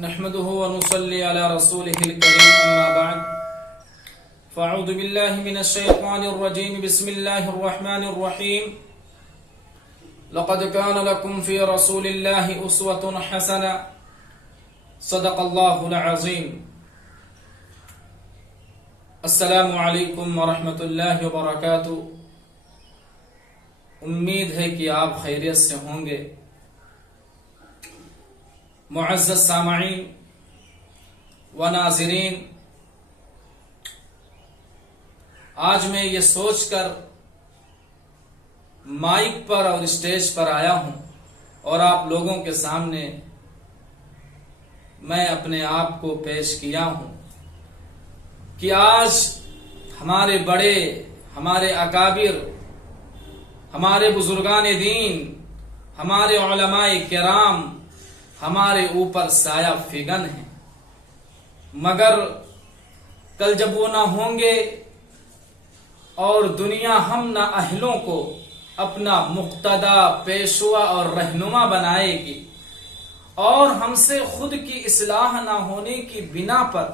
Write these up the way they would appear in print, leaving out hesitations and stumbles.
नहमदुहु व नुसल्ली अला रसूलिहिल करीम अम्मा बाद फ़अऊज़ु बिल्लाहि मिनश शैतानिर रजीम बिस्मिल्लाहिर रहमानिर रहीम लक़द कान लकुम फ़ी रसूलिल्लाहि उस्वतुन हसना सदक़ल्लाहुल अज़ीम। अस्सलामु अलैकुम व रहमतुल्लाहि व बरकातुहू। उम्मीद है कि आप खैरियत से होंगे। मुअज़्ज़ज़ सामईन व नाज़रीन, आज मैं ये सोचकर माइक पर और स्टेज पर आया हूं और आप लोगों के सामने मैं अपने आप को पेश किया हूं कि आज हमारे बड़े, हमारे अकाबिर, हमारे बुजुर्गान दीन, हमारे उलमाए किराम हमारे ऊपर साया फिगन है, मगर कल जब वो ना होंगे और दुनिया हम ना अहलों को अपना मुक्तदा, पेशवा और रहनुमा बनाएगी और हमसे खुद की इस्लाह ना होने की बिना पर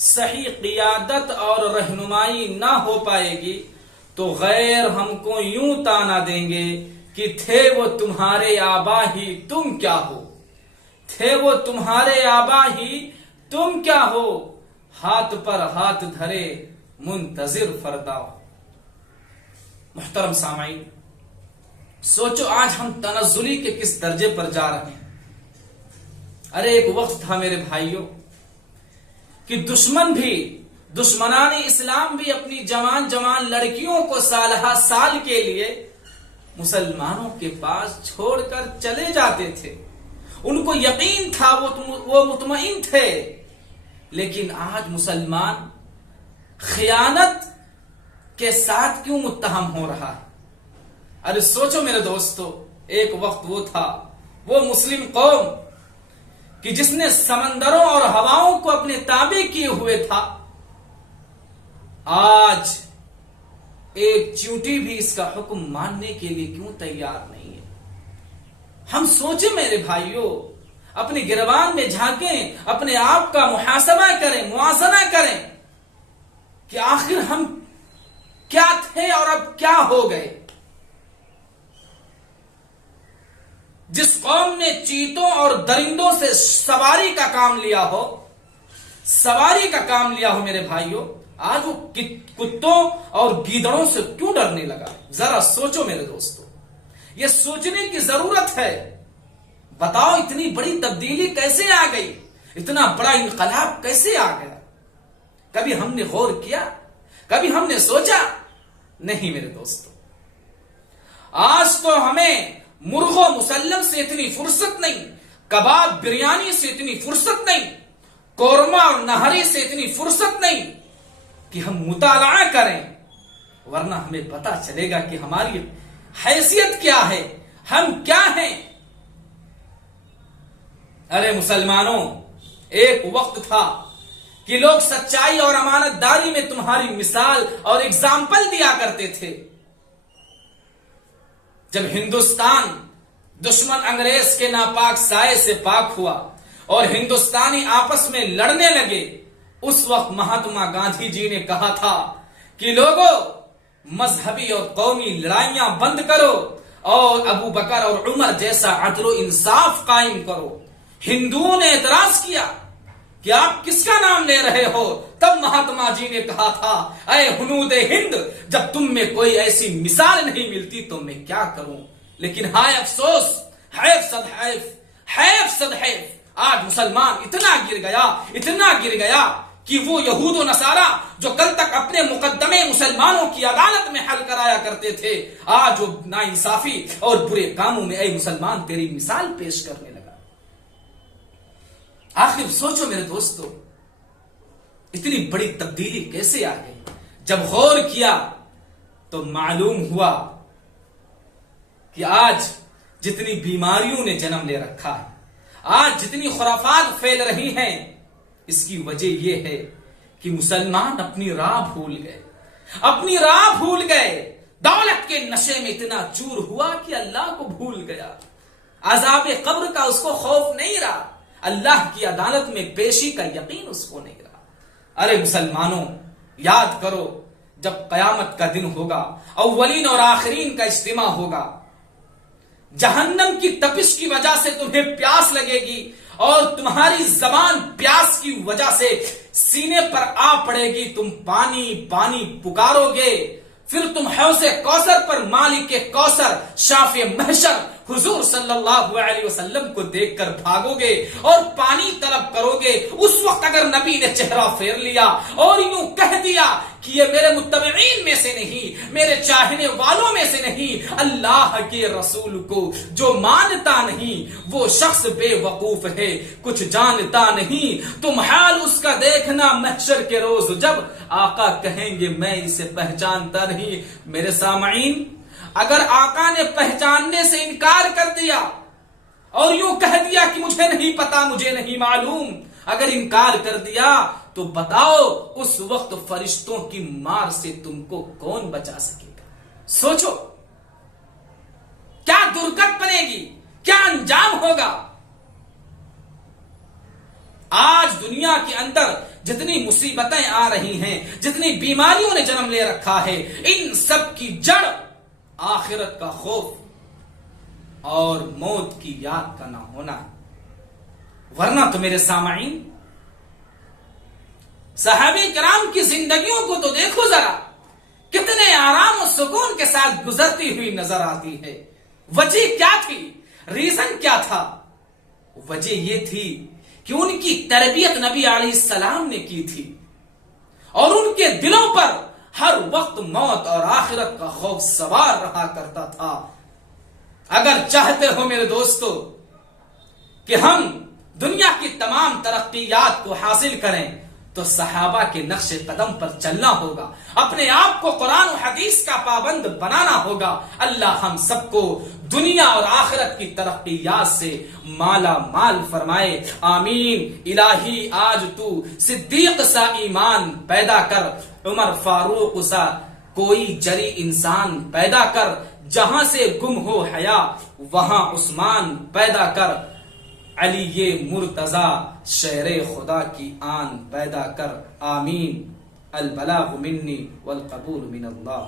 सही क़ियादत और रहनुमाई ना हो पाएगी, तो गैर हमको यूं ताना देंगे कि थे वो तुम्हारे आबा ही तुम क्या हो, थे वो तुम्हारे आबा ही तुम क्या हो, हाथ पर हाथ धरे मुंतजिर फरदाओ। मुहतरम सामाईन, सोचो आज हम तनज़्ज़ुली के किस दर्जे पर जा रहे हैं। अरे एक वक्त था मेरे भाइयों कि दुश्मन भी, दुश्मनाने इस्लाम भी अपनी जवान जवान लड़कियों को सालहा साल के लिए मुसलमानों के पास छोड़कर चले जाते थे। उनको यकीन था, वो मुतमईन थे। लेकिन आज मुसलमान खियानत के साथ क्यों मुत्तहम हो रहा है? अरे सोचो मेरे दोस्तों, एक वक्त वो था, वो मुस्लिम कौम कि जिसने समंदरों और हवाओं को अपने ताबे किए हुए था, आज एक चींटी भी इसका हुक्म मानने के लिए क्यों तैयार नहीं है? हम सोचे मेरे भाइयों, अपने गिरबान में झांकें, अपने आप का मुहासबा करें, मुआसना करें कि आखिर हम क्या थे और अब क्या हो गए। जिस कौम ने चीतों और दरिंदों से सवारी का काम लिया हो, सवारी का काम लिया हो मेरे भाइयों, आज वो कुत्तों और गीदड़ों से क्यों डरने लगा? जरा सोचो मेरे दोस्तों, ये सोचने की जरूरत है। बताओ इतनी बड़ी तब्दीली कैसे आ गई, इतना बड़ा इनकलाब कैसे आ गया? कभी हमने गौर किया? कभी हमने सोचा? नहीं मेरे दोस्तों, आज तो हमें मुर्गो मुसल्लम से इतनी फुर्सत नहीं, कबाब बिरयानी से इतनी फुर्सत नहीं, कोरमा और नहरी से इतनी फुर्सत नहीं कि हम मुताला करें, वरना हमें पता चलेगा कि हमारी हैसियत क्या है, हम क्या हैं। अरे मुसलमानों, एक वक्त था कि लोग सच्चाई और अमानतदारी में तुम्हारी मिसाल और एग्जाम्पल दिया करते थे। जब हिंदुस्तान दुश्मन अंग्रेज के नापाक साए से पाक हुआ और हिंदुस्तानी आपस में लड़ने लगे, उस वक्त महात्मा गांधी जी ने कहा था कि लोगों, मजहबी और कौमी लड़ाइयां बंद करो और अबू बकर और उमर जैसा अदल और इंसाफ कायम करो। हिंदुओं ने एतराज किया कि आप किसका नाम ले रहे हो? तब महात्मा जी ने कहा था, अय हुनूदे हिंद, जब तुम में कोई ऐसी मिसाल नहीं मिलती तो मैं क्या करूं? लेकिन हाय अफसोस, हैफ सदहैफ, हैफ सदहैफ, आज मुसलमान इतना गिर गया कि वो यहूद और नसारा जो कल तक अपने मुकद्दमे मुसलमानों की अदालत में हल कराया करते थे, आज वो नाइंसाफी और बुरे कामों में ऐ मुसलमान तेरी मिसाल पेश करने लगा। आखिर सोचो मेरे दोस्तों, इतनी बड़ी तब्दीली कैसे आ गई? जब गौर किया तो मालूम हुआ कि आज जितनी बीमारियों ने जन्म ले रखा है, आज जितनी खुराफात फैल रही हैं, इसकी वजह यह है कि मुसलमान अपनी राह भूल गए, अपनी राह भूल गए। दौलत के नशे में इतना चूर हुआ कि अल्लाह को भूल गया। अजाब कब्र का उसको खौफ नहीं रहा, अल्लाह की अदालत में पेशी का यकीन उसको नहीं रहा। अरे मुसलमानों, याद करो, जब कयामत का दिन होगा, अव्वलीन और आखिरीन का इज्तिमा होगा, जहन्नम की तपिश की वजह से तुम्हें प्यास लगेगी और तुम्हारी जबान प्यास की वजह से सीने पर आ पड़ेगी, तुम पानी पानी पुकारोगे, फिर तुम हौज़े कौसर पर मालिक कौसर शाफे महशर हुजूर सल्लल्लाहु अलैहि वसल्लम को देखकर भागोगे और पानी तलब करोगे। उस वक्त अगर नबी ने चेहरा फेर लिया और यूं कह दिया कि ये मेरे मुत्तबईन में से नहीं, मेरे चाहने वालों में से नहीं, अल्लाह के रसूल को जो मानता नहीं वो शख्स बेवकूफ है, कुछ जानता नहीं, तुम हाल उसका देखना महशर के रोज जब आका कहेंगे मैं इसे पहचानता नहीं। मेरे सामईन, अगर आका ने पहचानने से इनकार कर दिया और यूं कह दिया कि मुझे नहीं पता, मुझे नहीं मालूम, अगर इनकार कर दिया तो बताओ उस वक्त फरिश्तों की मार से तुमको कौन बचा सकेगा? सोचो क्या दुर्गत बनेगी, क्या अंजाम होगा। आज दुनिया के अंदर जितनी मुसीबतें आ रही हैं, जितनी बीमारियों ने जन्म ले रखा है, इन सब की जड़ आखिरत का खौफ और मौत की याद का ना होना। वरना तो मेरे सामाईन, सहाबे किराम की जिंदगियों को तो देखो जरा, कितने आराम और सुकून के साथ गुजरती हुई नजर आती है। वजह क्या थी? रीजन क्या था? वजह यह थी कि उनकी तरबियत नबी अलैहिस्सलाम ने की थी और उनके दिलों पर हर वक्त मौत और आखिरत का खौफ सवार रहा करता था। अगर चाहते हो मेरे दोस्तों कि हम दुनिया की तमाम तरक्कियात को हासिल करें तो सहाबा के नक्शे कदम पर चलना होगा, अपने आप को कुरान और हदीस का पाबंद बनाना होगा। अल्लाह हम सबको दुनिया और आखिरत की तरक्कियात से माला माल फरमाए, आमीन। इलाही आज तू सिद्दीक सा ईमान पैदा कर, उमर फारूक सा कोई जरी इंसान पैदा कर, जहां से गुम हो हया वहां उस्मान पैदा कर, अली ये मुर्तजा शेरे खुदा की आन पैदा कर, आमीन। अल बलागु मिन्नी वल कबूल मिनल्लाह।